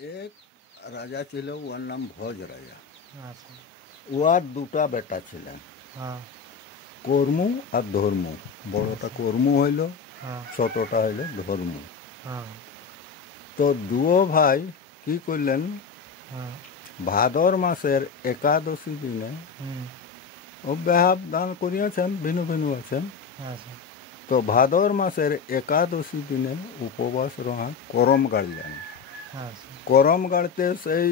एक রাজা ছিল, ওর নাম ভোজ রাজা। আচ্ছা। ওর দুটা বেটা ছিলেন, হ্যাঁ কর্মু আর ধর্মু। বড়টা কর্মু হইল, হ্যাঁ ছোটটা হইল ধর্মু। হ্যাঁ তো দুও ভাই কি করলেন, হ্যাঁ ভাদর মাসের একাদশী দিনে হুম অব্যাহাব দান করিয়াছেন, ভিন্ন ভিন্ন আছেন। আচ্ছা তো ভাদর মাসের একাদশী দিনে উপবাস রহা করম গাড়লেন। আচ্ছা করম গাড়তে সেই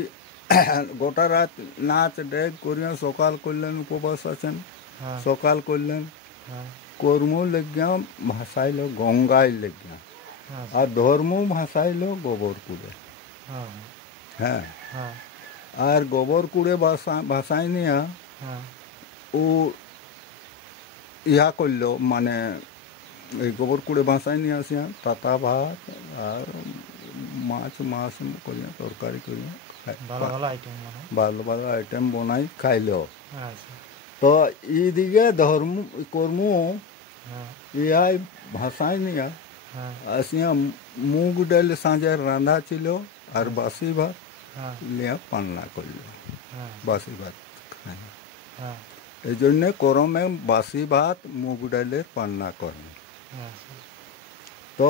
গোটা রাত নাচ ডেক করিয়া সকাল করলেন, উপবাস আছেন। হ্যাঁ সকাল করলেন, হ্যাঁ কর্মু লেগিয়া ভাসাইল গঙ্গায় লেগিয়া, আচ্ছা আর ধর্ম ভাসাইল গোবর কুড়ে। হ্যাঁ হ্যাঁ, হ্যাঁ আর গোবর কুড়ে ভাসাই নিয়া হ্যাঁ ও ইহা করল, মানে এই গোবর কুড়ে ভাসাই নিয়ে আসিয়া তাতা ভাত আর মাছ মাছ করিয়া তরকারি করিয়া ভালো ভালো আইটেম মানে। ভালো ভালো আইটেম বনাই খাইল। আচ্ছা তো এইদিকে ধর্ম কর্ম হ্যাঁ ইহাই ভাসাই নিয়া হ্যাঁ আসিয়া মুগ ডাল সাঁজের রাঁধা ছিল আর বাসি ভাত হ্যাঁ লিয়া পান্না করল। হ্যাঁ বাসি ভাত খাই, হ্যাঁ এই জন্যে করমে বাসি ভাত মুগ ডালের পান্না করেন। আচ্ছা তো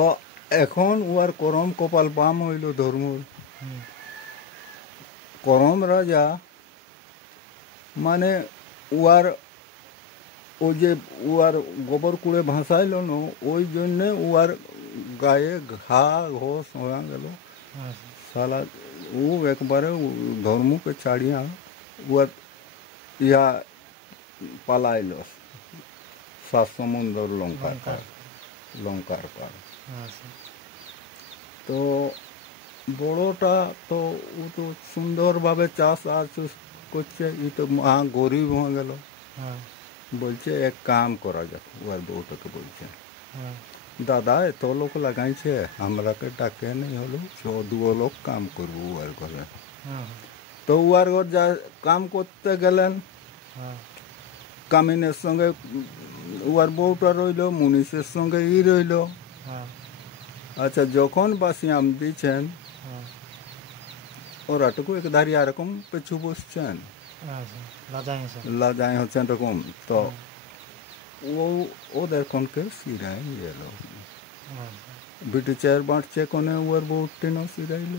এখন উয়ার করম কপাল বাম হইল ধর্মুর। হুম করম রাজা মানে উয়ার ওই যে উয়ার গোবর কুড়ে ভাসাইল না, ওই জন্যে উয়ার গায়ে ঘা ঘোষ হয়ে গেল। আচ্ছা সালা ও একবারে ধর্মকে ছাড়িয়া উয়ার ইয়া পালাইল সাত সমুদ্র লঙ্কার পার, লঙ্কার পার। আচ্ছা তো বড়টা তো ও তো সুন্দরভাবে চাষ আজ করছে, ই তো মহা গরিব হয়ে গেল। হ্যাঁ বলছে এক কাম করা যাক, ওর বউটাকে বলছে, হ্যাঁ দাদা এত লোক লাগাইছে, আমরাকে ডাকে নেই হলো, দুও লোক কাম করবো ওর ঘরে। হ্যাঁ তো ওর ঘর যা কাম করতে গেলেন, হ্যাঁ কামিনের সঙ্গে ওর বউটা রইল, মুনিশের সঙ্গে ই রইল। হ্যাঁ আচ্ছা, যখন বাসিয়াম দিচ্ছেন হ্যাঁ ওরাটুকু এক ধারি এরকম পেছু বসছেন, আচ্ছা লাজাই আছে লাজাই হচ্ছেন এরকম। তো ও ওদের কোনকে সিরাই এলো, আচ্ছা বিটি চেয়ার বাঁটছে কোনে ওর বউটিনও সিরাইল,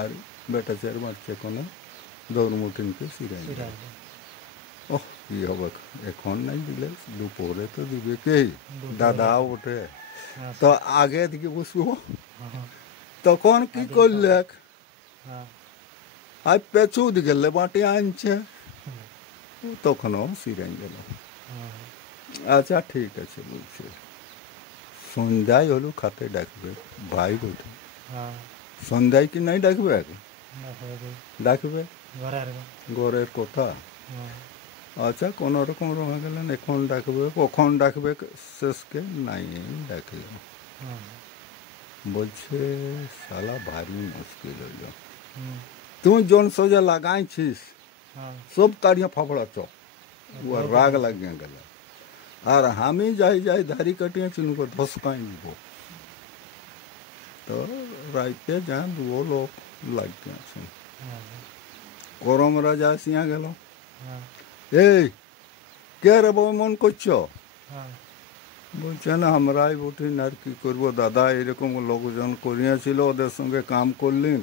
আর বেটা চেয়ার বাঁটছে কোনে দৌড়মুটিনকে সিরাইল। সেটাই ওহ, কি হবে এখন নাই দিলে দুপুরে তো দিবে কে, দাদা ওঠে তো আগে দিকে বসবো। হ্যাঁ তখন কি করলে, হ্যাঁ আর পেছু দিকে বাঁটি আনছে, তখনও সিরাই গেল। আচ্ছা ঠিক আছে বলছে, সন্ধ্যায় হলো খাতে ডাকবে, ভাই বলছে হ্যাঁ সন্ধ্যায় কি নাই ডাকবে, ডাকবে ঘরে আসবে ঘরের কথা। হ্যাঁ আচ্ছা কোনো রকম রহা গেলেন, এখন ডাকবে কখন ডাকবে, শেষকে নাই ডাকল। হ্যাঁ বলছে শালা ভারী মুশকিল হইল, হুম তুই জন সোজা লাগাইছিস হ্যাঁ সব কাড়িয়া ফাফড়া চপ, ও রাগ লাগিয়া গেল। আর আমি যাই যাই ধারি কাটিয়ে চুনকো ধসকাই দিব। তো রাইতে যান দুও লোক লাগিয়েছেন। হ্যাঁ করম রাজা আসিয়া গেল, হ্যাঁ এই কে রে বউ মন করছো? হ্যাঁ বলছে না আমরাই বটিন, আর কি করবো দাদা, এরকম লোকজন করিয়াছিল, ওদের সঙ্গে কাম করলেন,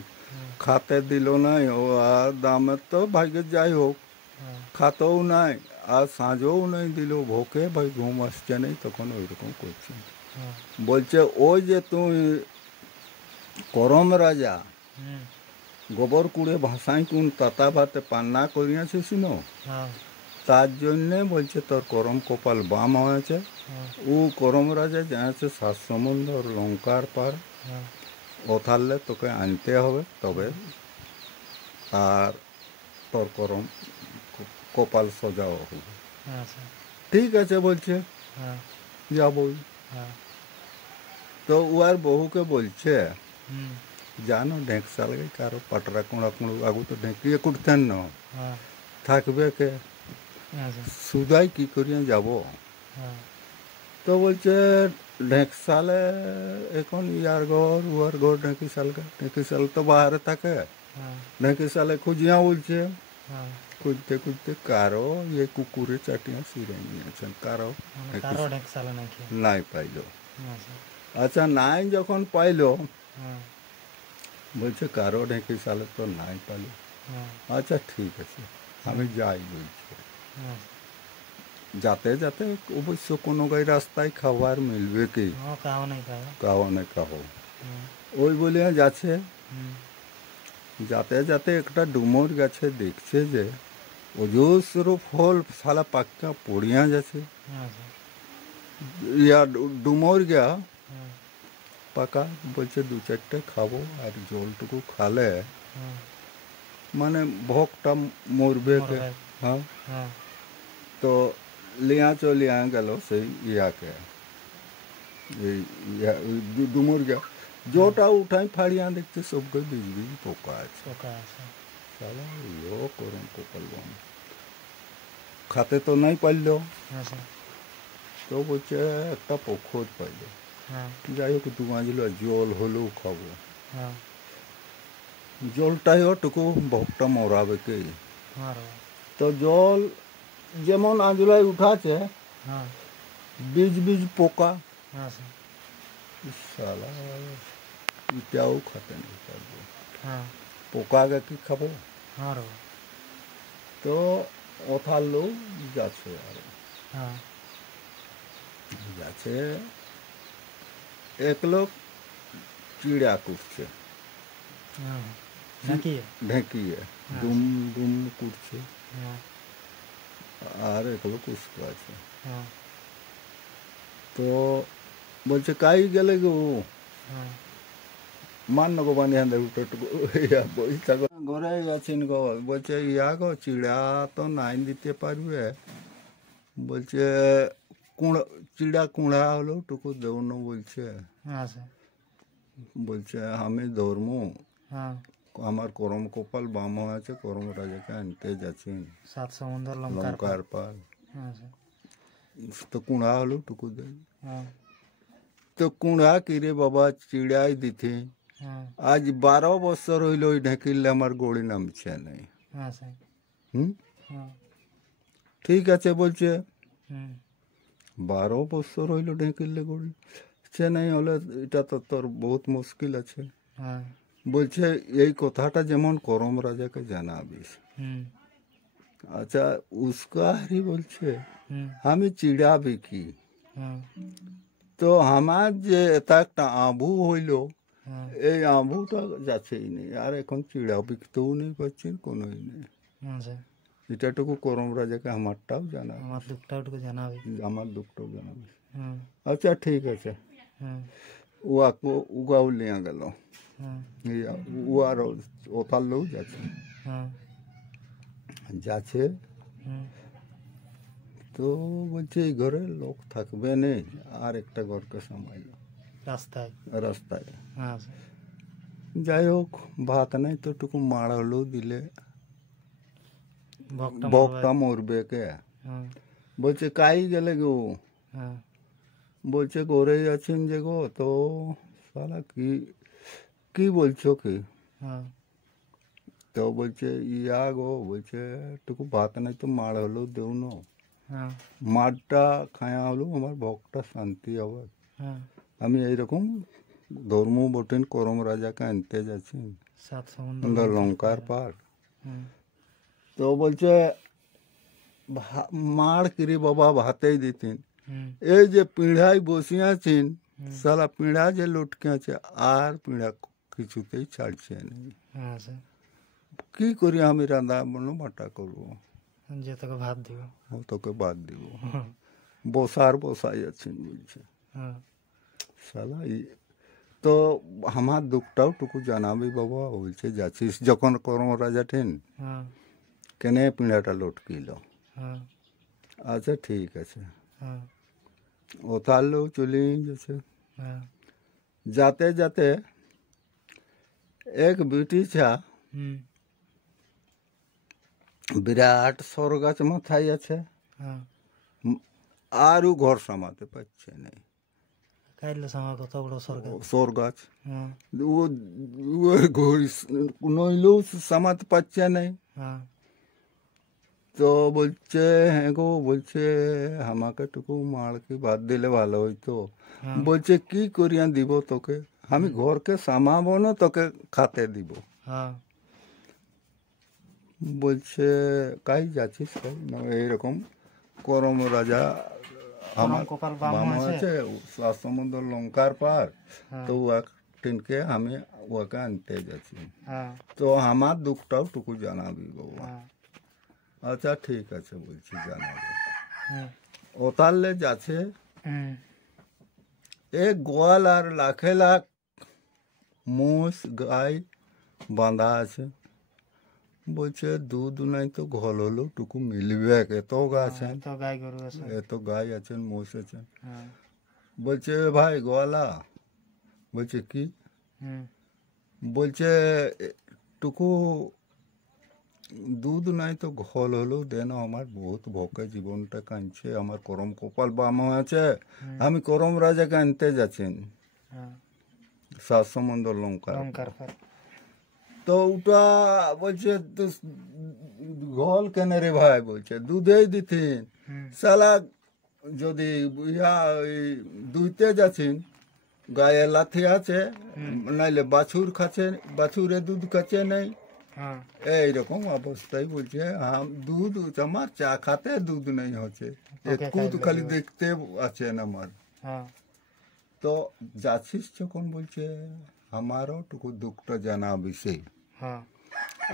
খাতে দিল নাই, ও আর দামের তো ভাগ্যে যাই হোক, হ্যাঁ খাতেও নাই আর সাঁঝও নাই দিল, ভোকে ভাই ঘুম আসছে নেই, তখন ওইরকম করছে। হ্যাঁ বলছে ওই যে তুই করম রাজা হুম গোবর কুড়ে ভাসাই কোন তাতা ভাতে পান্না করিয়াছিস না, হ্যাঁ তার জন্যে বলছে তোর করম কপাল বাম হয়েছে। হ্যাঁ ও করম রাজা যাচ্ছে সাত সমুদ্র লঙ্কার পার, হ্যাঁ ওথারলে তোকে আনতে হবে, তবে আর তোর করম কপাল সোজাও হবে। আচ্ছা ঠিক আছে বলছে, হ্যাঁ যাবই। হ্যাঁ তো উয়ার বহুকে বলছে, হুম জানো ঢেঁক সালগে কারো পাটরা কোঁড়া কোঁড়ো আগু তো ঢেঁকিয়ে কুটতেন না, হ্যাঁ থাকবে কে, আচ্ছা সুদাই কি করিয়া যাব। হ্যাঁ তো বলছে ঢেঁক সালে এখন ইয়ার ঘর উয়ার ঘর ঢেঁকি সালকে, ঢেঁকি সাল তো বাহারে থাকে, হ্যাঁ নাকি সালে খুঁজিয়া বলছে, হ্যাঁ খুঁজতে খুঁজতে কারো ইয়ে কুকুরে চাটিয়া সিরাই নিয়েছেন, কারো মানে নাকি কারো ঢেক সালে নাকি নাই পাইল। আচ্ছা আচ্ছা নাই যখন পাইল, হ্যাঁ বলছে কারো ঢেঁকি সালে তো নাই পাইল। হ্যাঁ আচ্ছা ঠিক আছে, আমি যাই বলছি। হ্যাঁ যাতে যাতে অবশ্য কোনো গাই রাস্তায় খাবার মিলবে কি, ও কাও নাই কাও কাহো না কাহো, হ্যাঁ ওই বলিয়া যাচ্ছে। হুম যাতে যাতে একটা ডুমুর গাছে দেখছে যে অজস্র ফল সালা পাক্কা পড়িয়া যাচ্ছে। আচ্ছা ইয়া ডুমুর গিয়া হ্যাঁ পাকা বলছে দু চারটে খাবো, আর জলটুকু খালে হ্যাঁ মানে ভোগটা মরবে কে। মরবে। হ্যাঁ, হ্যাঁ তো লিয়া চলিয়া গেল সেই ইয়াকে, এই ডুমুর গিয়া जोटा उठाई फाड़िया देखते सबके बीज बीज पोका আছে। পোকা আছে साला यो করম কপাল বম, খাতে তো নাই পারলো। আচ্ছা তো বলছে একটা পক্ষত পাইলো, হ্যাঁ যাই হোক দু মাঝিল জল হলেও খাবো। হ্যাঁ জলটাই ওটুকু ভোগটা মরাবে কে। আরো তো জল যেমন আঞ্জলায় উঠাছে, হ্যাঁ বীজ বীজ পোকা। আচ্ছা সালা এটাও খাতে নেই পারবো, হ্যাঁ পোকাকে কি খাবো। আরো তো ওথার লোক যাচ্ছে, আর হ্যাঁ যাচ্ছে এক লোক চিড়া করছে হ্যাঁ নাকি ঢেঁকিয়ে, ডুম ডুম করছে, হ্যাঁ আর এক লোক উস্কো আছে। হ্যাঁ তো বলছে কাই গেলে গো, হ্যাঁ মান গো বানি হাতে উঠেটুকু ইয়া বই থাকো ঘরে আছেন গো। বলছে ইয়া গো চিড়া তো নাই দিতে পারবে, বলছে কুড়া চিড়া কুড়া হলো টুকু দেউনো বলছে। আচ্ছা বলছে আমি ধর্মু, হ্যাঁ আমার করম কপাল বাম আছে, করম রাজাকে আনতে যাচ্ছেন 7 সমুদ্র লঙ্কার লঙ্কার পাল, আচ্ছা তো কুড়া হলো টুকু দে। হ্যাঁ তো কুড়া কিরে বাবা চিড়াই দিতে, হ্যাঁ আজ 12 বছর হইল ওই ঢেকিলে আমার গড়ি নামছে নাই। আচ্ছা হুম, হ্যাঁ ঠিক আছে বলছে হুম 12 বছর হইল ঢেকিলে গড়ি সে নাই হলে এটা তো তোর বহুত মুশকিল আছে। হ্যাঁ বলছে এই কথাটা যেমন করম রাজাকে জানাবিস। হুম আচ্ছা উস্কা হারি বলছে হুম আমি চিড়া বিকি, হ্যাঁ তো আমার যে এটা একটা আঁবু হইল, হ্যাঁ এই আঁবুটা যাচ্ছেই নেই, আর এখন চিড়া বিকতেও নেই পাচ্ছেন কোনোই নেই। আচ্ছা এটাটুকু করম রাজাকে আমারটাও জানাবি, আমার দুঃখটা ওটুকু জানাবি আমার দুঃখটাও জানাবি। হুম আচ্ছা ঠিক আছে, হুম উয়াকে উগাও লিয়া গেল, হুম ও আর ওথার লোক যাচ্ছে হুম যাচ্ছে। হুম তো বলছে এই ঘরে লোক থাকবে নেই, আর একটা ঘরকে সামাইল রাস্তায় রাস্তায়। আচ্ছা যাই হোক ভাত নাই তো টুকু মাড় হলেও দিলে ভোগটা বকটা মরবে কে। হ্যাঁ বলছে কাই গেলে গো, হ্যাঁ বলছে ঘরেই আছেন যে গো। তো সালা কি কি বলছো কি, হ্যাঁ তো বলছে ইয়া গো, বলছে টুকু ভাত নাই তো মাড় হলেও দেও না, হ্যাঁ মাড়টা খায়া হলেও আমার ভোগটা শান্তি হবে। হ্যাঁ আমি এইরকম ধর্ম বটেন করম রাজাকে আনতে যাচ্ছি 7 সমুদ্র লঙ্কার পার। হুম তো বলছে মার কিরে বাবা ভাতেই দিতেন, হুম এই যে পিঁড়ায় বসিয়াছেন সালা পিঁড়া যে লটকে আছে, আর পিঁড়া কিছুতেই ছাড়ছে নেই। আচ্ছা কি করি আমি রান্না বান্না বাটা করবো, যে তোকে ভাত দিব ও তোকে বাদ দিব, বসার বসাই আছেন বলছে। হ্যাঁ সালা তো আমার দুঃখটাও টুকু জানাবি বাবা। বলছে যাচ্ছিস যখন করম রাজা ঠেন হ্যাঁ কেনে পিঁড়াটা লটকিল। হ্যাঁ আচ্ছা ঠিক আছে, হ্যাঁ ও তাহলেও চলে গেছে। হ্যাঁ যাতে যাতে এক বিটি ছা হুম বিরাট সর গাছ মাথায় আছে, হ্যাঁ আরও ঘর সামাতে পারছে না। কাইলে সময় কত বড় সরকার। সর গাছ হ্যাঁ ও নইলেও সামাতে পাচ্ছে নাই। হ্যাঁ তো বলছে হ্যাঁ গো, বলছে আমাকে টুকু মার কি বাদ দিলে ভালো হইতো। হ্যাঁ বলছে কি করিয়া দিব তোকে, আমি ঘরকে সামাবো না, তোকে খাতে দিব। হ্যাঁ বলছে কাই যাচ্ছিস কাই না, এইরকম করম রাজা আমার কপাল বাম বাম আছে। আছে সমুদ্র লঙ্কার পার। হ্যাঁ তো টিনকে আমি ওকে আনতে যাচ্ছি। হ্যাঁ তো আমার দুঃখটাও টুকু জানাবি বাবা। হ্যাঁ আচ্ছা ঠিক আছে বলছি জানাবো। হুম ও তাহলে যাচ্ছে হুম এক গোয়াল আর লাখে লাখ মোষ গাই বাঁধা আছে। বলছে দুধ নাই তো ঘল হলো টুকু মিলবে, এত গাছেন, তো গাই গরু আছে। এত গাই আছেন মোষ আছেন। হ্যাঁ বলছে ভাই গোয়ালা, বলছে কি, হুম বলছে টুকু দুধ নাই তো ঘল হলো দেন, আমার বহুত ভোকে জীবনটা কাঁদছে, আমার করম কপাল বাম আছে, আমি করম রাজাকে আনতে যাচ্ছেন হ্যাঁ 7 সমুদ্র লঙ্কা। লঙ্কার পর। তো ওটা বলছে তো ঘল কেন রে ভাই, বলছে দুধেই দিতেন হুম সালা, যদি ইয়া ওই দুইতে যাচ্ছেন গায়ে লাথি আছে, নাইলে বাছুর খাচ্ছে, বাছুরে দুধ খাচ্ছে নাই, হ্যাঁ এইরকম অবস্থায় বলছে দুধ আমার চা খাতে দুধ নেই হচ্ছে, একটু খালি দেখতে আছেন আমার। হ্যাঁ তো যাচ্ছিস যখন বলছে আমারও টুকু দুঃখটা জানাবি সেই। হ্যাঁ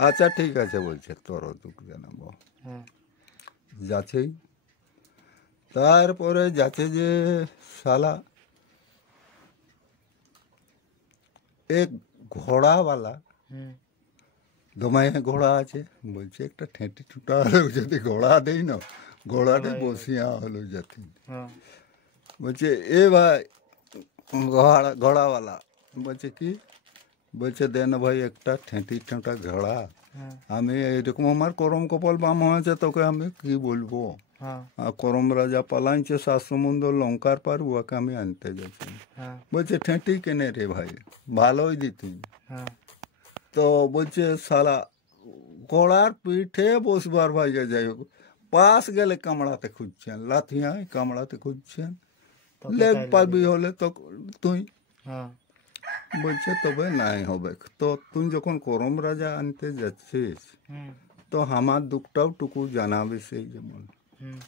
আচ্ছা ঠিক আছে বলছে তোরও দুঃখ জানাবো। হ্যাঁ যাচ্ছেই, তারপরে যাচ্ছে যে শালা এক ঘোড়াওয়ালা, হুম দমায় ঘোড়া আছে, বলছে একটা ঠেঁটি টুটা হলেও যদি ঘোড়া দেই না, ঘোড়াটা বসিয়া হলো যাতে। হ্যাঁ বলছে এ ভাই ঘোড়াওয়ালা, বলছে কি, বলছে দেন ভাই একটা ঠেঁটি ঠেঁটা ঘোড়া, হ্যাঁ আমি এইরকম আমার করম কপাল বাম হয়েছে, তোকে আমি কি বলবো, হ্যাঁ আর করম রাজা পালাইছে 7 সমুদ্র লঙ্কার পার, ওকে আমি আনতে যাচ্ছি। হ্যাঁ বলছে ঠেঁটি কেনে রে ভাই, ভালোই দিতি। হ্যাঁ তো বলছে সালা ঘোড়ার পিঠে বসবার ভাই যাই হোক, পাশ গেলে কামড়াতে খুঁজছেন, লাথিয়ায় কামড়াতে খুঁজছেন, লেগ পাবি হলে তো তুই। হ্যাঁ বলছে তবে নাই হবে, তো তুই যখন করম রাজা আনতে যাচ্ছিস হুম তো আমার দুঃখটাও টুকু জানাবি সেই যেমন। হুম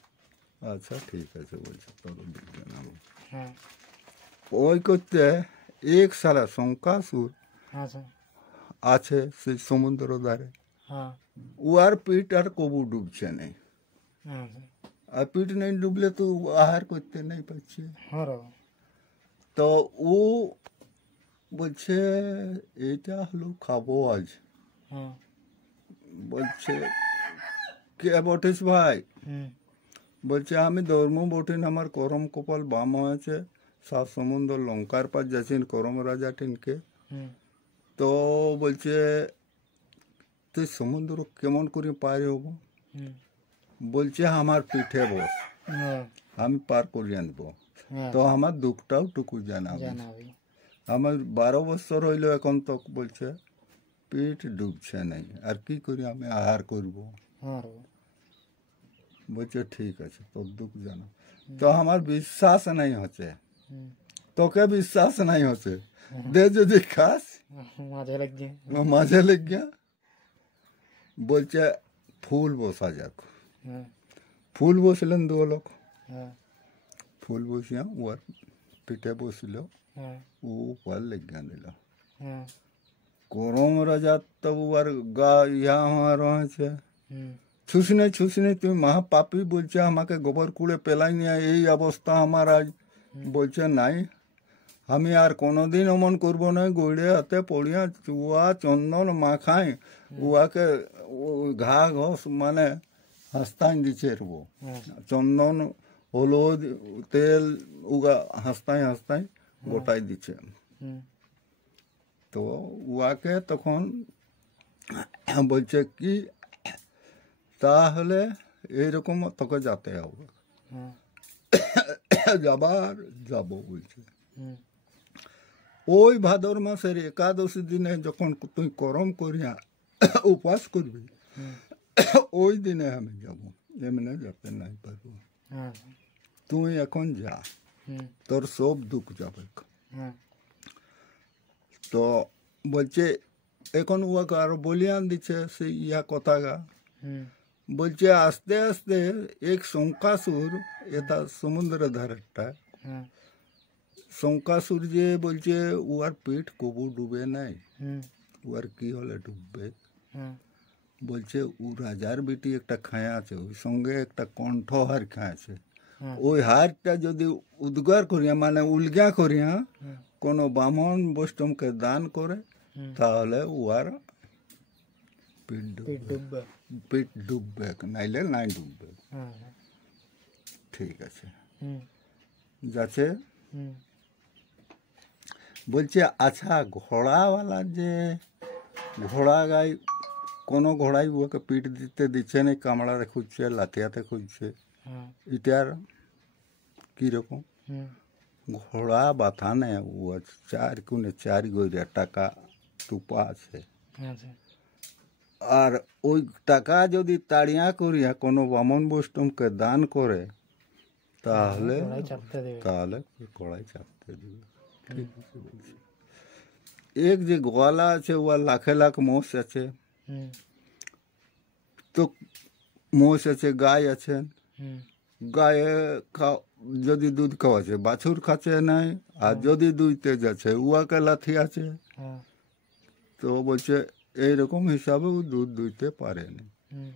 আচ্ছা ঠিক আছে বলছে তোর দুঃখ জানাবো। হ্যাঁ ওই করতে এক সালা শঙ্কাসুর আচ্ছা আছে সেই সমুদ্র ধারে, হ্যাঁ উয়ার পিঠ আর কবু ডুবছে নেই, আচ্ছা আর পিঠ নেই ডুবলে তো আহার করতে নেই পাচ্ছে। হ্যাঁ তো ও বলছে এইটা হলো খাবো আজ। হ্যাঁ বলছে কে বটিস ভাই, হুম বলছে আমি ধর্ম বটিন, আমার করম কপাল বাম হয়েছে, 7 সমুদ্র লঙ্কার পার যাচ্ছেন করম রাজা টিনকে। হুম তো বলছে তুই সমুদ্র কেমন করে পার হব, হুম বলছে আমার পিঠে বস, হ্যাঁ আমি পার করে আনবো। হ্যাঁ তো আমার দুঃখটাও টুকু জানাবি। জানাবি। আমার 12 বছর হইলো এখন তো, বলছে পেট ডুবছে নাই, আর কি করি আমি আহার করব। হ্যাঁ বলছে ঠিক আছে তোর দুঃখ জানা। তো আমার বিশ্বাস নাই হচ্ছে, হুম তোকে বিশ্বাস নাই হচ্ছে, দে যদি খাস মাঝে লাগছে। মাঝে লেগ গিয়া। বলছে ফুল বসা যাক, হ্যাঁ ফুল বসলেন 2 লোক, হ্যাঁ ফুল বসিয়া ওর পিঠে বসল, হ্যাঁ ও উপর লেগ গিয়া দিল। হ্যাঁ করম রাজা তো আর গা ইয়া রয়েছে, হুম ছুস নেই তুমি মহা পাপি, বলছে আমাকে গোবর কুড়ে পেলাই নিয়ে এই অবস্থা আমার আজ। বলছে নাই আমি আর কোনোদিন অমন করবো না, গড়ে হাতে পড়িয়া চুয়া চন্দন মাখাই উয়াকে ঘা ঘস মানে হাস্তাই দিচ্ছে রবো, হ্যাঁ চন্দন হলুদ তেল উগা হাস্তাই হাস্তাই গোটাই দিচ্ছে। হুম তো উয়াকে তখন বলছে কি তাহলে এইরকম তোকে যেতে হবে, হ্যাঁ যাবার যাবো বলছে। হুম ওই ভাদর মাসের একাদশী দিনে যখন তুই করম করিয়া উপাস করবি হুম ওই দিনে আমি যাব, এমনি যেতে নাই পারবো। হ্যাঁ তুই এখন যা, হুম তোর সব দুঃখ যাবে। হ্যাঁ তো বলছে এখন ওকে আরো বলিয়ান দিচ্ছে সে ইয়া কথাগা। হুম বলছে আস্তে আস্তে এক শঙ্কাসুর, এটা সমুদ্রের ধারেরটা, হ্যাঁ শঙ্কাসুর যে বলছে উয়ার পেট কবু ডুবে নাই, হুম উয়ার কি হলে ডুববে। হ্যাঁ বলছে ও রাজার বেটি একটা খায়া আছে, ওই সঙ্গে একটা কণ্ঠহার খায়াছে, হ্যাঁ ওই হারটা যদি উদ্গার করিয়া মানে উলগা করিয়া হুম কোনো ব্রাহ্মণ বৈষ্ণবকে দান করে হুম তাহলে উয়ার পেট পেট ডুববে, ডুববে। পেট ডুববে, নাইলে নাই ডুববে। হ্যাঁ হ্যাঁ ঠিক আছে, হুম যাচ্ছে। হুম বলছে আচ্ছা ঘোড়াওয়ালা যে ঘোড়া গাই, কোনো ঘোড়াই ওকে পিঠ দিতে দিচ্ছে না, কামড়াতে খুঁজছে, লাথিয়াতে খুঁজছে, হ্যাঁ এটার কীরকম? হুম ঘোড়া বাথা নেই, ও চার কোণে চার গইরা টাকা টুপা আছে, আচ্ছা আর ওই টাকা যদি তাড়িয়া করিয়া কোনো বামন বৈষ্ণবকে দান করে তাহলে কড়াই চাপতে দেবে। তাহলে কড়াই চাপতে দিবে। ঠিক আছে বলছি। এক যে গোয়ালা আছে ও লাখে লাখ মোষ আছে, হুম তো মোষ আছে, গাই আছে, হুম গায়ে যদি দুধ খাওয়াছে বাছুর খাচ্ছে নাই, আর যদি দুইতে যাচ্ছে উয়াকে লাথি আছে, হ্যাঁ তো বলছে এইরকম হিসাবে ও দুধ দুইতে পারেনি। হুম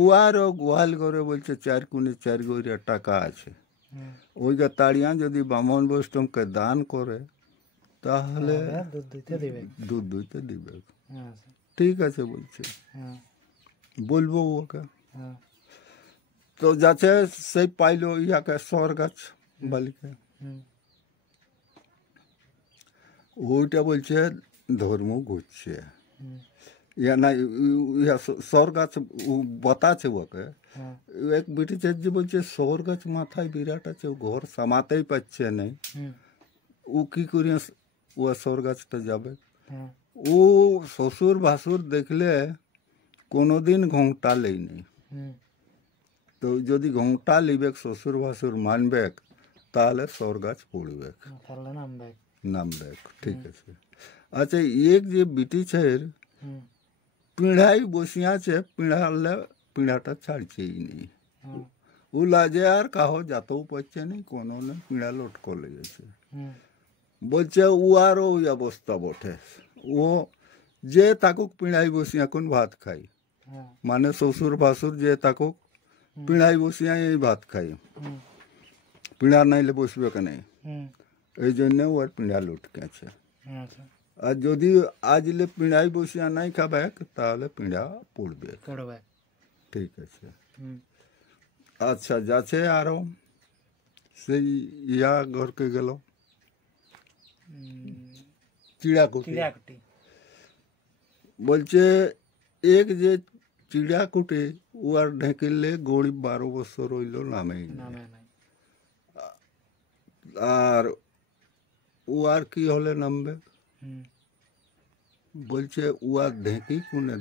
উয়ারও গোয়াল করে বলছে চার কোণে চার গইরা টাকা আছে, হুম ওইটা তাড়িয়া যদি বামন বৈষ্ণবকে দান করে তাহলে তাহলে দুধ দিতে দিবে। দুধ দুইতে দিবে। হ্যাঁ ঠিক আছে বলছে, হ্যাঁ বলবো ওকে। হ্যাঁ তো যাচ্ছে সেই পাইলো ইয়াকে সর গাছ বালিকে, হুম ওইটা বলছে ধর্ম ঘুরছে, হুম ইয়া না ইয়া সর গাছ বাতাছে ওকে। হ্যাঁ এক ব্রিটিশের যে বলছে সর গাছ মাথায় বিরাট আছে, ও ঘর সামাতেই পাচ্ছে নাই, হুম ও কি করিয়া ও সর গাছটা যাবে। হ্যাঁ ও শ্বশুর ভাসুর দেখলে কোনোদিন ঘোংটা লেই নেই, হুম তো যদি ঘোংটা লিবে শ্বশুর ভাসুর মানবে তাহলে সর গাছ পড়বে, তাহলে নামবে। নামবে। ঠিক আছে। আচ্ছা এক যে ব্রিটিশের হুম পিঁড়াই বসিয়াছে, পিঁড়ালে পিঁড়াটা ছাড়ছেই নেই, হ্যাঁ ও লাজে আর কাহো যাতেও পারছে নেই, কোনো নেই, পিঁড়া লটকো লেগেছে। হুম বলছে ও আরও ওই অবস্থা বটে, ও যে তাকুক পিঁড়াই বসি এখন ভাত খাই, হ্যাঁ মানে শ্বশুর ভাসুর যে তাকুক পিঁড়াই বসিয়া এই ভাত খাই, হুম পিঁড়া নাইলে বসবে কেন, হুম এই জন্যে ওর পিঁড়া লটকেছে। আচ্ছা আর যদি আজলে পিঁড়াই বসিয়া নাই খাবে তাহলে পিঁড়া পড়বে। পড়বে। ঠিক আছে। হুম আচ্ছা যাচ্ছে আরো সেই ইয়া ঘরকে গেল চিড়াকুটি, চিড়িয়াকুটি। বলছে এক যে চিড়াকুটি ও আর ঢেকিলে গরিব 12 বছর রইল নামেই না। নামে নাই। আর ও আর কি হলে নামবে, হুম বলছে ও আর ঢেকি কোনে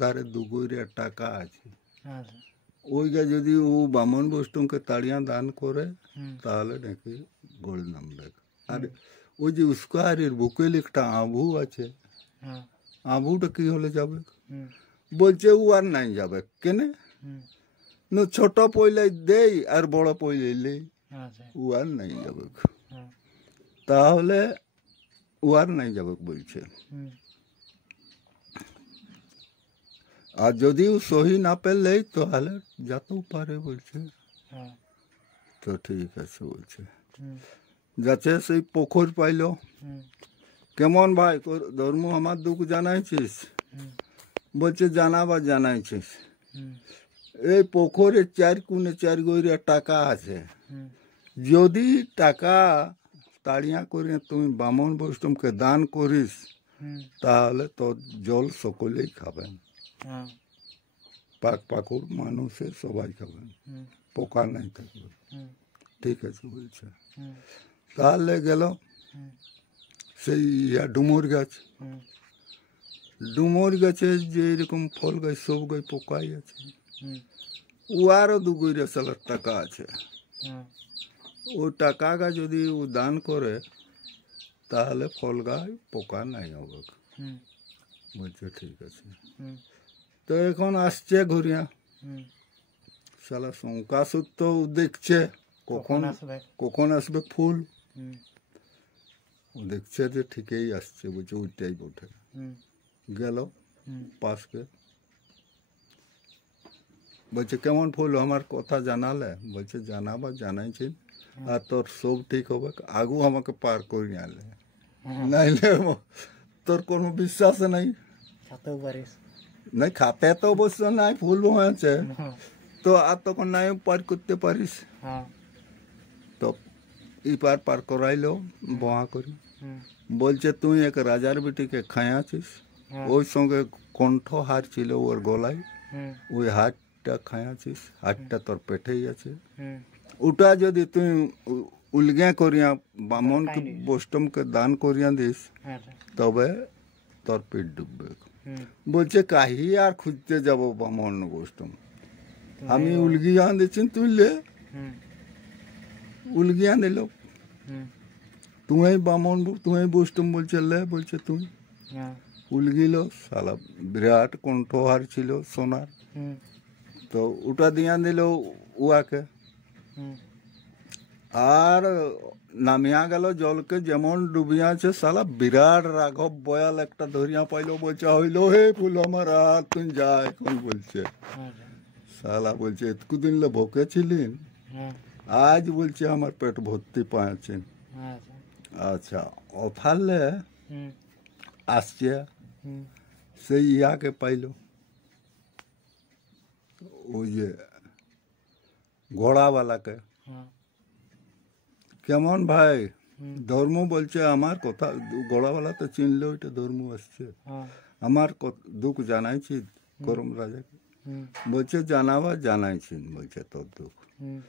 ধারে দু গইরা টাকা আছে, আচ্ছা ওইটা যদি ও বামন বৈষ্ণবকে তাড়িয়া দান করে হুম তাহলে নাকি গড় নামবে। আর ওই যে উস্কাহারির বুকেল একটা আঁভু আছে, হ্যাঁ আঁভুটা কি হলে যাবে, হুম বলছে ও আর নাই যাবে কেনে, হুম না ছোট পইলে দেই আর বড় পইলে লেই, আচ্ছা ও আর নাই যাবে, হ্যাঁ তাহলে ও আর নাই যাবে বলছে। হুম আর যদি ও সহি না পেলে তাহলে যেতেও পারে বলছে। হ্যাঁ তো ঠিক আছে বলছে, হুম যাচ্ছে সেই পোখর পাইল, হুম কেমন ভাই তোর ধর্ম আমার দুঃখ জানাইছিস, হুম বলছে জানাবা জানাইছিস, হুম এই পুকুরে 4 কোণে 4 গইরা টাকা আছে, হুম যদি টাকা তাড়িয়া করে তুমি বামন বৈষ্ণবকে দান করিস হুম তাহলে তোর জল সকলেই খাবেন, হ্যাঁ পাক পাকুর মানুষে সবাই খাবেন, হুম পোকা নাই থাকবে। হুম ঠিক আছে বলছে। হুম তাহলে গেল হুম সেই ডুমুর গাছ, হুম ডুমুর গাছে যে এরকম ফল গাছ সব গাছ পোকাই আছে, হুম ও আরও দু গইরা সালার টাকা আছে, হুম ও টাকাটা যদি ও দান করে তাহলে ফল গাছ পোকা নাই হবে। হুম বলছে ঠিক আছে। হুম তো এখন আসছে ঘুরিয়া, হুম সালা শঙ্কাসুর তো দেখছে কখন আসবে? কখন আসবে ফুল, হুম ও দেখছে যে ঠিকই আসছে, বলছে ওইটাই বটে। হুম গেল হুম পাশকে, বলছে কেমন ফুল আমার কথা জানালে, বলছে জানাবা জানাইছি, আর তোর সব ঠিক হবে, আগু আমাকে পার করে আনলে, নাইলে তোর কোনো বিশ্বাস নাই, খেতেও পারিস। নাই খাতে তো অবশ্য নাই, ফুল হয়েছে হ্যাঁ তো আর তখন নাই পার করতে পারিস। হ্যাঁ তো ই পার করাইলো বহা করি, হুম বলছে তুই এক রাজার বেটিকে খায়াছিস, হ্যাঁ ওই সঙ্গে কণ্ঠহার ছিল ওর গলায়, হুম ওই হাতটা খায়াছিস, হাতটা তোর পেটেই আছে, হুম ওটা যদি তুই উলগে করিয়া বামনকে বৈষ্ণবকে দান করিয়া দিস আচ্ছা তবে তোর পেট ডুববে। হুম বলছে কাহি আর খুঁজতে যাব বামন বৈষ্ণব, আমি উলগিয়া দিচ্ছি তুইলে, হুম উলগিয়া দিল, হুম তুই বামন তুই বৈষ্ণব, বলছে লে, বলছে তুই হ্যাঁ উলগিল, সালা বিরাট কণ্ঠহার ছিল সোনার, হুম তো ওটা দিয়া দিল উয়াকে, হুম আর নামিয়া গেল জলকে, যেমন ডুবিয়াছে সালা বিরাট রাঘব বয়াল একটা ধরিয়া পাইলো, বলছে হইল হে ফুল আমার আর তুই যা এখন, বলছে আচ্ছা সালা, বলছে এতকুদিন ভোকে ছিলেন, হ্যাঁ আজ বলছে আমার পেট ভর্তি পাচ্ছেন। আচ্ছা আচ্ছা অফারলে হুম আসছে, হুম সেই ইয়াকে পাইল, ওই যে ঘোড়াওয়ালাকে, হ্যাঁ কেমন ভাই হুম ধর্ম, বলছে আমার কথা, ঘোড়াওয়ালা তো চিনলো এটা ধর্ম আসছে, হ্যাঁ আমার দুঃখ জানাইছি করম রাজাকে, হুম বলছে জানাবা জানাইছি, বলছে তোর দুঃখ, হুম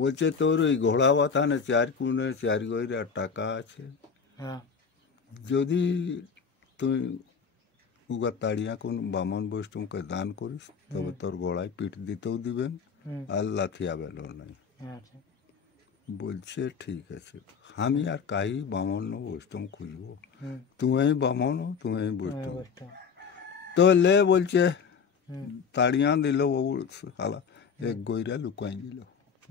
বলছে তোর ওই ঘোড়াওয়া থানে 4 কোণে 4 গইরা টাকা আছে, হ্যাঁ যদি তুই উগা তাড়িয়া কোন বামন বৈষ্ণবকে দান করিস তবে তোর গলায় পিঠ দিতেও দিবেন হুম আর লাথিয়া বেলো নাই। আচ্ছা বলছে ঠিক আছে, আমি আর কাই বামন বৈষ্ণব খুঁজবো, হুম তুমি বামন তুমি বৈষ্ণব, বুঝতে তো লে বলছে হুম তাড়িয়া দিল, ও শালা এক গইরা লুকাই দিল,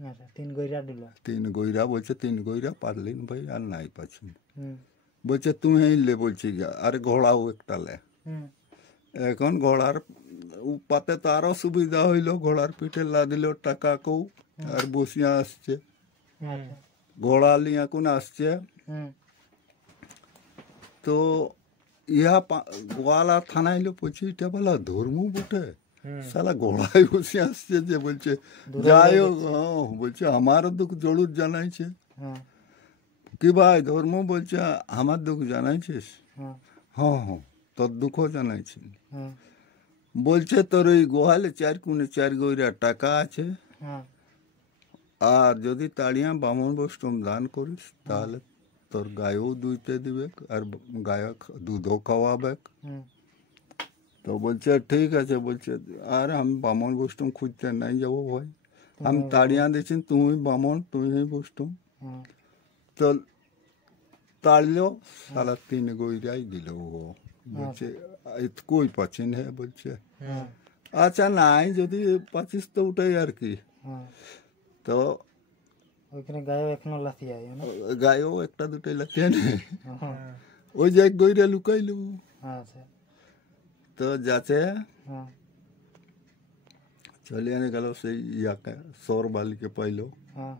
আচ্ছা 3 গইরা দিল 3 গইরা, বলছে 3 গইরা পারলিন ভাই আর নাই পাচ্ছেন, হুম বলছে তুমি লে, বলছি গা আর ঘোড়াও একটা লে, হুম এখন ঘোড়ার পাতে তো আরো সুবিধা হইলো, ঘোড়ার পিঠে লাদিল টাকা কৌ আর বসিয়া আসছে, আচ্ছা ঘোড়া লিয়া কোন আসছে, হুম তো ইহা গোয়ালা থানাইলো, বলছে এটা বলা ধর্ম বটে, হুম সালা ঘোড়ায় বসে আসছে, যে বলছে যাই হোক, হ্যাঁ বলছে আমারও দুঃখ জরুর জানাইছে, হ্যাঁ কি ভাই ধর্ম, বলছে আমার দুঃখ জানাইছিস, হ্যাঁ হ্যাঁ হ্যাঁ তোর দুঃখ জানাইছি, হ্যাঁ বলছে তোর ওই গোহালে 4 কোণে 4 গইরা টাকা আছে, হ্যাঁ আর যদি তাড়িয়া বামন বৈষ্ণব দান করিস তাহলে তোর গায়েও দুইতে দিবে আর গায়ে দুধও খাওয়াবে। হুম তো বলছে ঠিক আছে, বলছে আর আমি বামন বৈষ্ণব খুঁজতে নাই যাবো ভাই, আমি তাড়িয়া দিচ্ছি, তুমি বামন তুমি বৈষ্ণব, হ্যাঁ তো তাড়লো, সালা 3 গইরাই দিল ও, বলছে কই পাচ্ছেন, হ্যাঁ বলছে হ্যাঁ আচ্ছা নাই যদি পাচ্ছিস তো ওটাই আর কি, হ্যাঁ তো ওইখানে গায়েও এখনো লাথি আয় না গায়েও একটা দুটাই লাথিয়া নেই, হ্যাঁ ওই যে এক গইরা লুকাইলো, আচ্ছা তো যাচ্ছে হ্যাঁ চলে এনে গেল সেই ইয়াকে সর বালিকে পাইলো, হ্যাঁ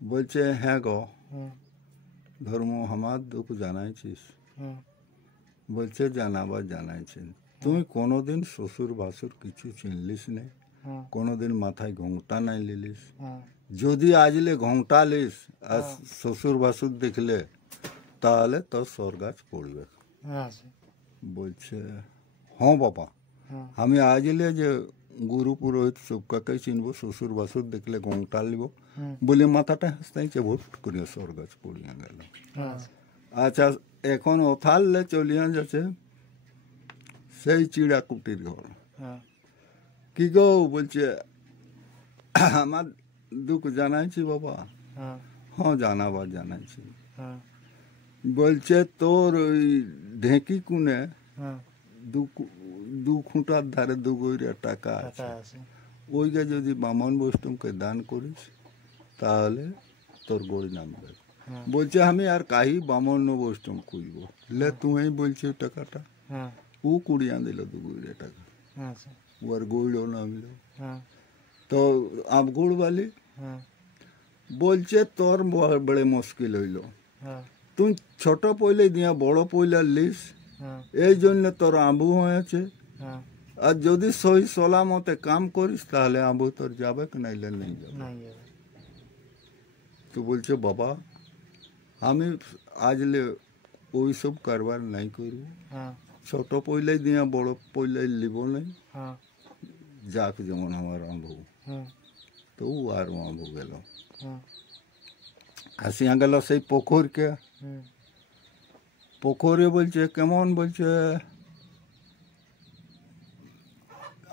বলছে হ্যাঁ গো হুম ধর্ম আমার দুঃখ জানাইছিস, হুম বলছে জানাবার জানাইছেন, তুই কোনোদিন শ্বশুর ভাসুর কিছু চিনলিস নেই, হ্যাঁ কোনোদিন মাথায় ঘোংটা নাই লিলিস, হ্যাঁ যদি আজলে ঘোংটা লিস আর শ্বশুর ভাসুর দেখলে তাহলে তোর সর গাছ পড়বে। আচ্ছা বলছে হ্যাঁ বাবা, হ্যাঁ আমি আজলে যে গুরু পুরোহিত সবকাকেই চিনবো, শ্বশুর বাসুর দেখলে গংটা লিব হুম বলে মাথাটা হাসতাইছে ভোট করিয়া সর গাছ পড়িয়া গেল। আচ্ছা আচ্ছা এখন ওথাললে চলিয়া যাচ্ছে সেই চিড়া কুটির ঘর। হ্যাঁ কি গো বলছে আমার দুঃখ জানাইছি বাবা। হ্যাঁ হ্যাঁ জানাবার জানাইছি। হ্যাঁ বলছে তোর ওই ঢেঁকি কুনে হ্যাঁ দু খুঁটার ধারে 2 গইরা টাকা আছে, টাকা আছে ওইটা যদি বামন বৈষ্ণবকে দান করিস তাহলে তোর গড়ি নামবে। হ্যাঁ বলছে আমি আর কাহি বামন বৈষ্ণব খুঁজবো, লে তুমি বলছে টাকাটা হ্যাঁ ও কুড়িয়া দিল 2 গইরা টাকা, আচ্ছা ও আর গইল নামিল। হ্যাঁ তো আমগুড় বালি হ্যাঁ বলছে তোর বড় মুশকিল হইল, হ্যাঁ তুই ছোট পইলে দিয়া বড় পইলা লিস, হ্যাঁ এই জন্য তোর আম্বু হয়েছে। হ্যাঁ আর যদি সহি সলামতে কাম করিস তাহলে আম্বু তোর যাবে কি নাইলে নেই যাবে। নাই যাবে তো বলছে বাবা আমি আজলে ওই সব কারবার নাই করব, হ্যাঁ ছোট পইলাই দিয়া বড় পইলাই লিব নাই, হ্যাঁ যাক যেমন আমার আম্বু। হুম তো ও আর আম্বু গেল, হ্যাঁ আসিয়া গেল সেই পুকুরকে। হুম পুকুরে বলছে কেমন, বলছে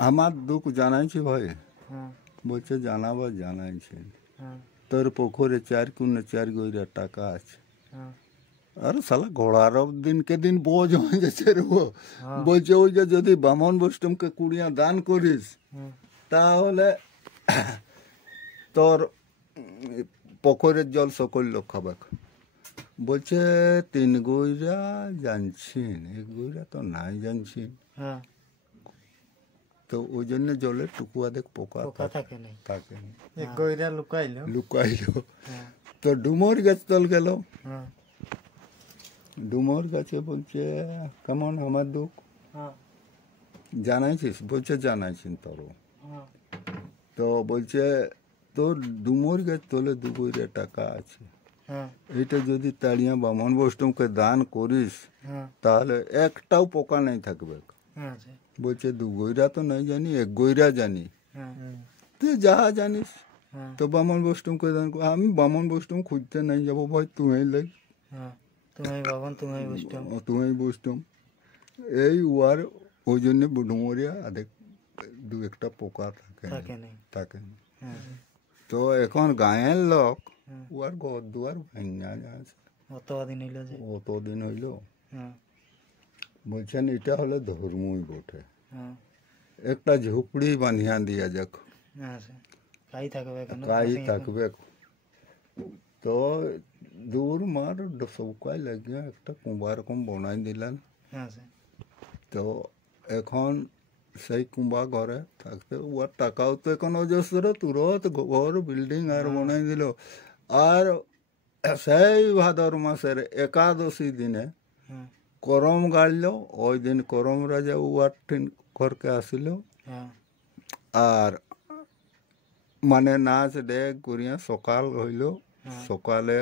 আমার দুঃখ জানাইছি ভাই। হ্যাঁ বলছে জানাবার জানাইছি, হ্যাঁ তোর পুকুরে 4 কুনে 4 গইরা টাকা আছে। হ্যাঁ আরে শালা ঘোড়ার দিনকে দিন বোঝ হয়ে যাচ্ছে রে ও। হ্যাঁ বলছে ওই যে যদি বামন বৈষ্ণবকে কুড়িয়া দান করিস হুম তাহলে তোর পুকুরের জল সকল লোক খাবে। বলছে 3 গইরা জানছিন, 1 গইরা তো নাই জানছিন। হ্যাঁ তো ওই জন্য জলের টুকুয়া দেখ পোকা পোকা থাকে নাই থাকে, এক গইরা লুকাইলো লুকাইল। হ্যাঁ তো ডুমর গাছ তল গেল, হ্যাঁ ডুমর গাছে বলছে কেমন আমার দুঃখ হ্যাঁ জানাইছিস, বলছে জানাইছিন তোর। হ্যাঁ তো বলছে তোর ডুমর গাছ তলে 2 গইরা টাকা আছে, হ্যাঁ এইটা যদি তাড়িয়া বামন বৈষ্ণবকে দান করিস হ্যাঁ তাহলে একটাও পোকা নাই থাকবে। আচ্ছা বলছে 2 গইরা তো নাই জানি, 1 গইরা জানি। হ্যাঁ তুই যাহা জানিস হ্যাঁ তো বামন বৈষ্ণবকে দান কর। আমি বামন বৈষ্ণব খুঁজতে নাই যাবো ভাই, তুমি লাগ হ্যাঁ তুমি বাবন তুমি বুঝতাম তুমি বৈষ্ণব এই ওয়ার ওই জন্য ডুমরিয়া আধেক 2-1টা পোকা থাকে থাকে নাই থাকে না। হ্যাঁ তো এখন গাঁয়ের লোক হ্যাঁ ওয়ার ঘর দুয়ার ভাঙা যাচ্ছে, অত দিন হইল যে অতদিন হইল। হ্যাঁ বলছেন এটা হলে ধর্মই বটে, হ্যাঁ একটা ঝুপড়ি বানিয়া দিয়া যাক, আচ্ছা কাই থাকবে কেন কাই থাকবে। তো দূর মার সবকাই লাগিয়া একটা কুঁবা রকম বনাই দিলেন। আচ্ছা তো এখন সেই কুঁবা ঘরে থাকতে ওর টাকাও তো এখন অজস্র, তুরত ঘর বিল্ডিং আর বনাই দিল। আর সেই ভাদর মাসের একাদশী দিনে হ্যাঁ করম গাড়ল, ওই দিন করম রাজা উয়ার টিন ঘরকে আসিল। হ্যাঁ আর মানে নাচ ডেক করিয়া সকাল হইল, সকালে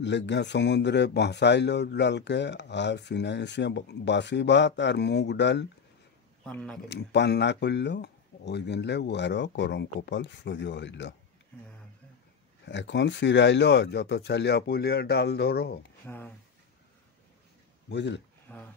লেগিয়া সমুদ্রে ভাসাইল ডালকে, আর সিনাই এসিয়া বাসি ভাত আর মুগ ডাল পান্না করে পান্না করল। ওই দিনলে উয়ারও করম কপাল সোজ হইল। এখন সিরাইল যত চালিয়া পুলিয়া ডাল ধরো, হ্যাঁ বুঝলে। হ্যাঁ